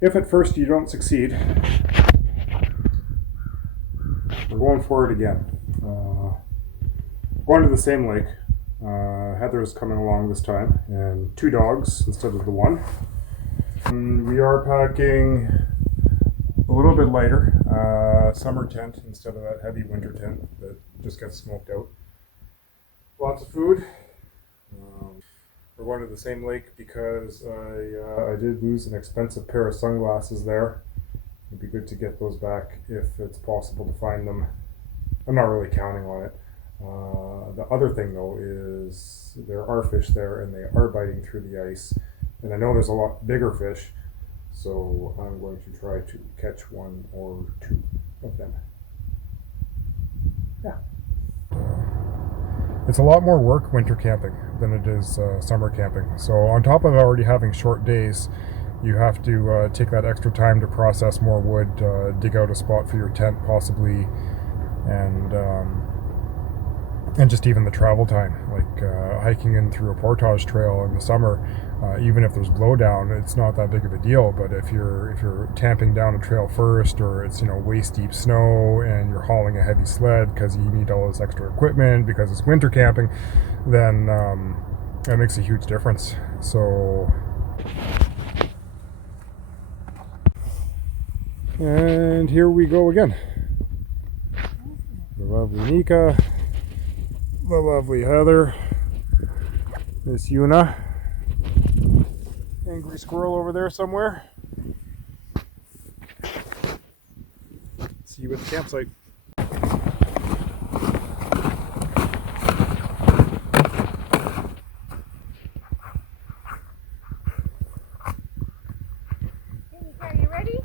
If at first you don't succeed, we're going for it again. Going to the same lake. Heather's coming along this time, and 2 dogs instead of the 1. And we are packing a little bit lighter, summer tent instead of that heavy winter tent that just gets smoked out. Lots of food. We're going to the same lake because I did lose an expensive pair of sunglasses there. It'd be good to get those back if it's possible to find them. I'm not really counting on it. The other thing though is there are fish there and they are biting through the ice, and I know there's a lot bigger fish, so I'm going to try to catch 1 or 2 of them. Yeah. It's a lot more work winter camping than it is summer camping. So on top of already having short days, you have to take that extra time to process more wood, dig out a spot for your tent possibly, and just even the travel time, like hiking in through a portage trail in the summer. Even if there's blowdown, it's not that big of a deal. But if you're tamping down a trail first, or it's waist deep snow and you're hauling a heavy sled because you need all this extra equipment because it's winter camping, then that makes a huge difference. So, and here we go again. The lovely Nika, the lovely Heather, Miss Yuna. Angry squirrel over there somewhere. See you at the campsite. Are you ready?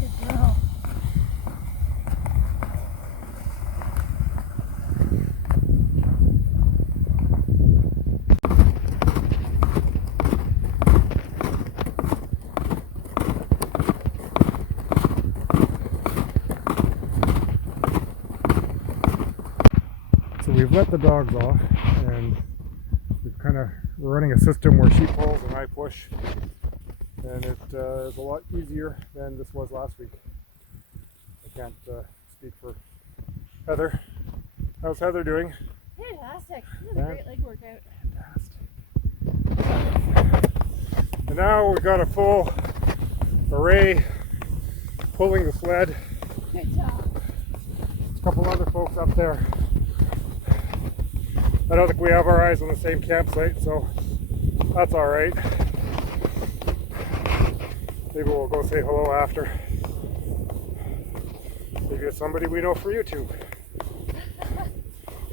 Good girl. So we've let the dogs off, and we're running a system where she pulls and I push, and it is a lot easier than this was last week. I can't speak for Heather. How's Heather doing? Fantastic. This is a great leg workout. Fantastic. And now we've got a full array pulling the sled. Good job. There's a couple other folks up there. I don't think we have our eyes on the same campsite, so that's all right. Maybe we'll go say hello after. Maybe it's somebody we know for YouTube.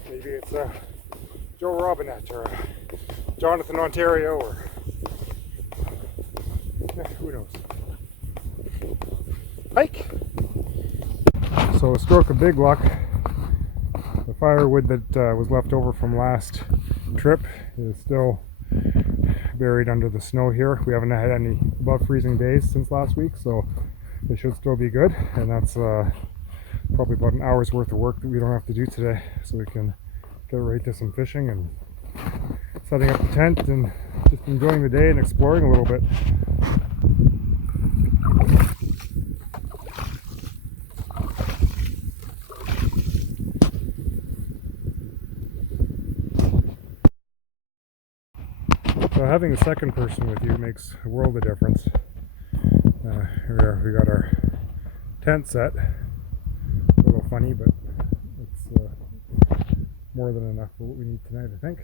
Maybe it's Joe Robinette or Jonathan Ontario, or who knows. Hike! So a stroke of big luck. The firewood that was left over from last trip is still buried under the snow here. We haven't had any above freezing days since last week, so they should still be good. And that's probably about an hour's worth of work that we don't have to do today, so we can get right to some fishing and setting up the tent and just enjoying the day and exploring a little bit. So having a second person with you makes a world of difference. Here we got our tent set. A little funny, but it's more than enough for what we need tonight, I think.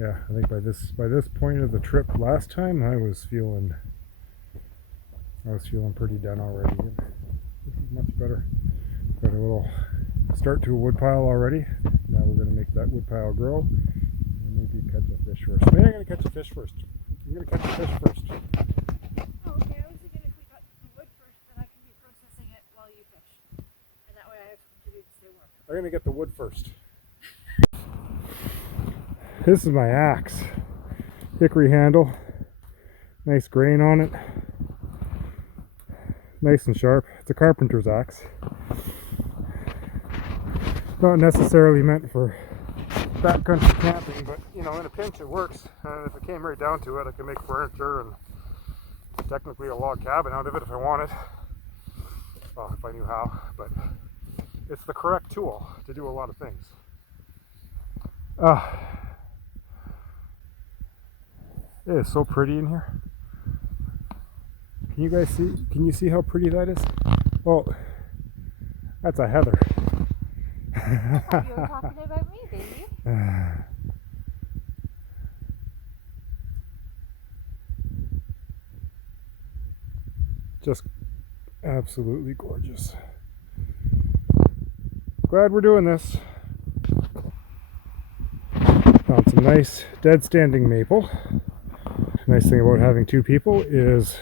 Yeah, I think by this point of the trip last time, I was feeling pretty done already. This is much better. Got a little start to a wood pile already. Now we're going to make that wood pile grow and maybe catch a fish first. Maybe I'm going to catch a fish first. I'm going to catch a fish first. Oh, okay. I was thinking if we got the wood first, then I can be processing it while you fish. And that way I have something to do to stay warm. I'm going to get the wood first. This is my axe. Hickory handle. Nice grain on it. Nice and sharp. It's It's a carpenter's axe. Not necessarily meant for backcountry camping, but you know, in a pinch it works. And if it came right down to it, I could make furniture and technically a log cabin out of it if I wanted. Well, if I knew how, but it's the correct tool to do a lot of things. It is so pretty in here. Can you guys see? Can you see how pretty that is? Oh, that's a heather. You were talking about me, baby. Just absolutely gorgeous. Glad we're doing this. Found some nice dead standing maple. Nice thing about having two people is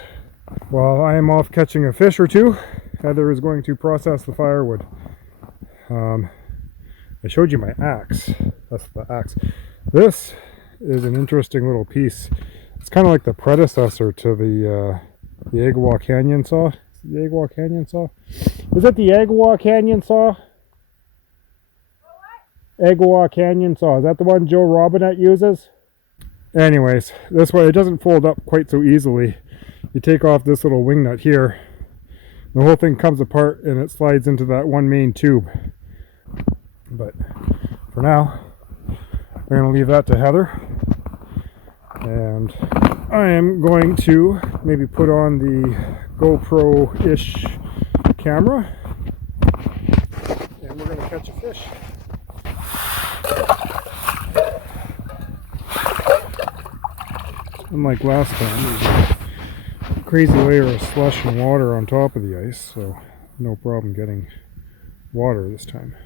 while I am off catching a fish or two, Heather is going to process the firewood. I showed you my axe. That's the axe. This is an interesting little piece. It's kind of like the predecessor to the Agawa Canyon saw. The Agawa Canyon saw? Is it the Agawa Canyon saw? Agawa Canyon saw. Is that the one Joe Robinette uses? Anyways, this way it doesn't fold up quite so easily. You take off this little wing nut here, the whole thing comes apart and it slides into that one main tube. But for now, we're going to leave that to Heather. And I am going to maybe put on the GoPro-ish camera. And we're going to catch a fish. Unlike last time, there's a crazy layer of slush and water on top of the ice, so no problem getting water this time.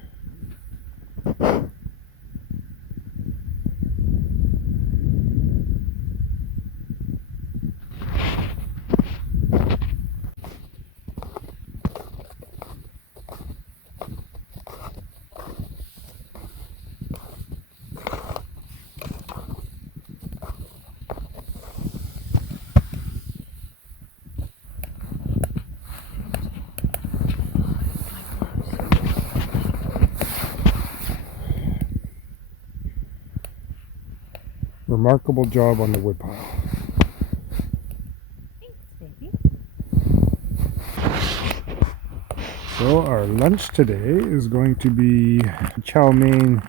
Remarkable job on the woodpile. Thanks, baby. So our lunch today is going to be chow mein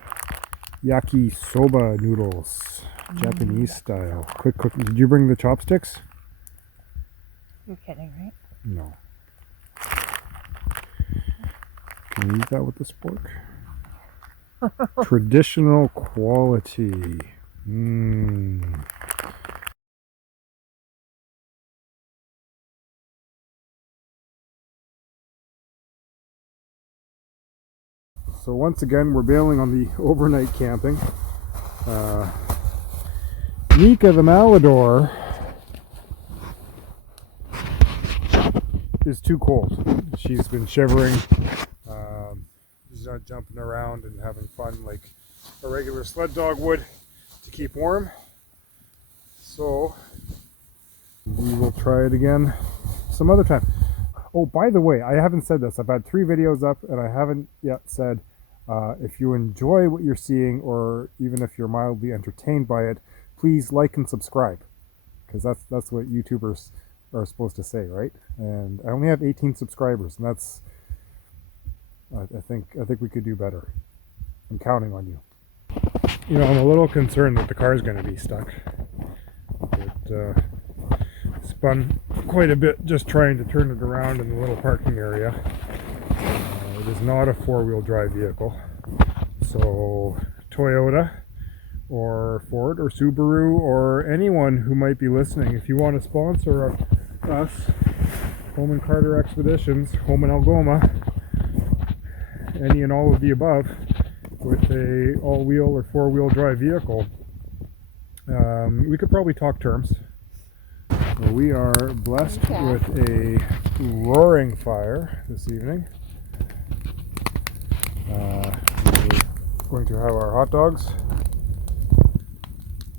yakisoba noodles, Japanese style. Quick cooking. Did you bring the chopsticks? You're kidding, right? No. Can you eat that with the spork? Traditional quality. So once again, we're bailing on the overnight camping. Nika the Malador is too cold. She's been shivering. She's not jumping around and having fun like a regular sled dog would to keep warm. So we will try it again some other time. Oh, by the way, I haven't said this. I've had 3 videos up and I haven't yet said if you enjoy what you're seeing, or even if you're mildly entertained by it, please like and subscribe, because that's what YouTubers are supposed to say, right? And I only have 18 subscribers, and that's I think we could do better. I'm counting on you. You know, I'm a little concerned that the car's going to be stuck. It spun quite a bit just trying to turn it around in the little parking area. It is not a 4-wheel drive vehicle. So Toyota or Ford or Subaru or anyone who might be listening, if you want to sponsor us, Home and Carter Expeditions, Home in Algoma, any and all of the above, with a all-wheel or 4-wheel drive vehicle, we could probably talk terms. We are blessed with a roaring fire this evening. We're going to have our hot dogs,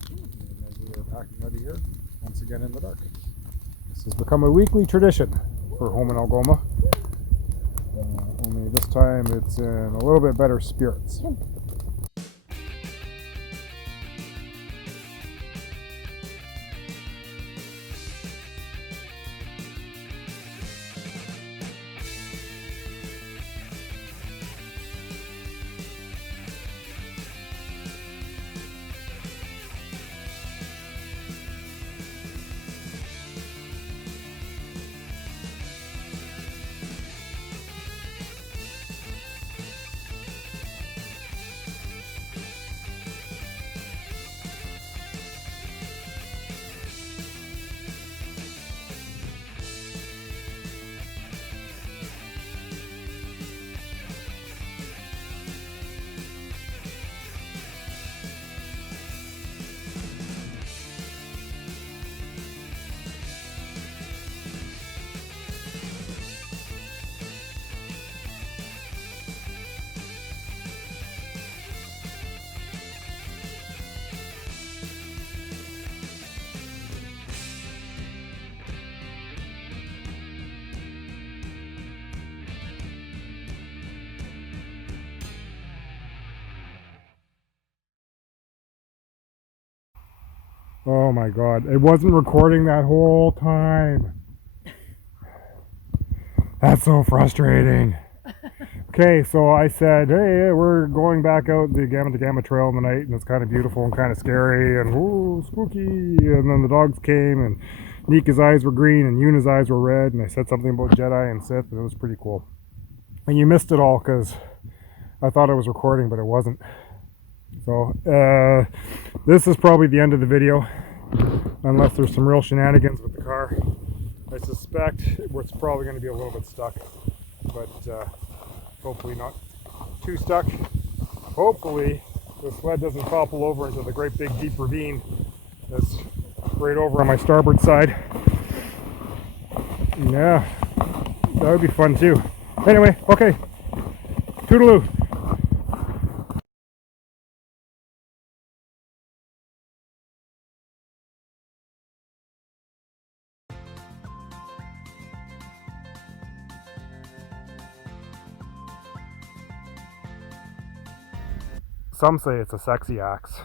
and then we are packing out of here once again in the dark. This has become a weekly tradition for Home in Algoma. this time it's in a little bit better spirits. Oh my god, it wasn't recording that whole time. That's so frustrating. Okay, so I said, hey, we're going back out the Gamma Trail in the night, and it's kind of beautiful and kind of scary, and ooh, spooky. And then the dogs came, and Nika's eyes were green, and Yuna's eyes were red, and I said something about Jedi and Sith, and it was pretty cool. And you missed it all, because I thought it was recording, but it wasn't. So, this is probably the end of the video, unless there's some real shenanigans with the car. I suspect it's probably going to be a little bit stuck, but hopefully not too stuck. Hopefully the sled doesn't topple over into the great big deep ravine that's right over on my starboard side. Yeah, that would be fun too. Anyway, okay, toodaloo. Some say it's a sexy axe.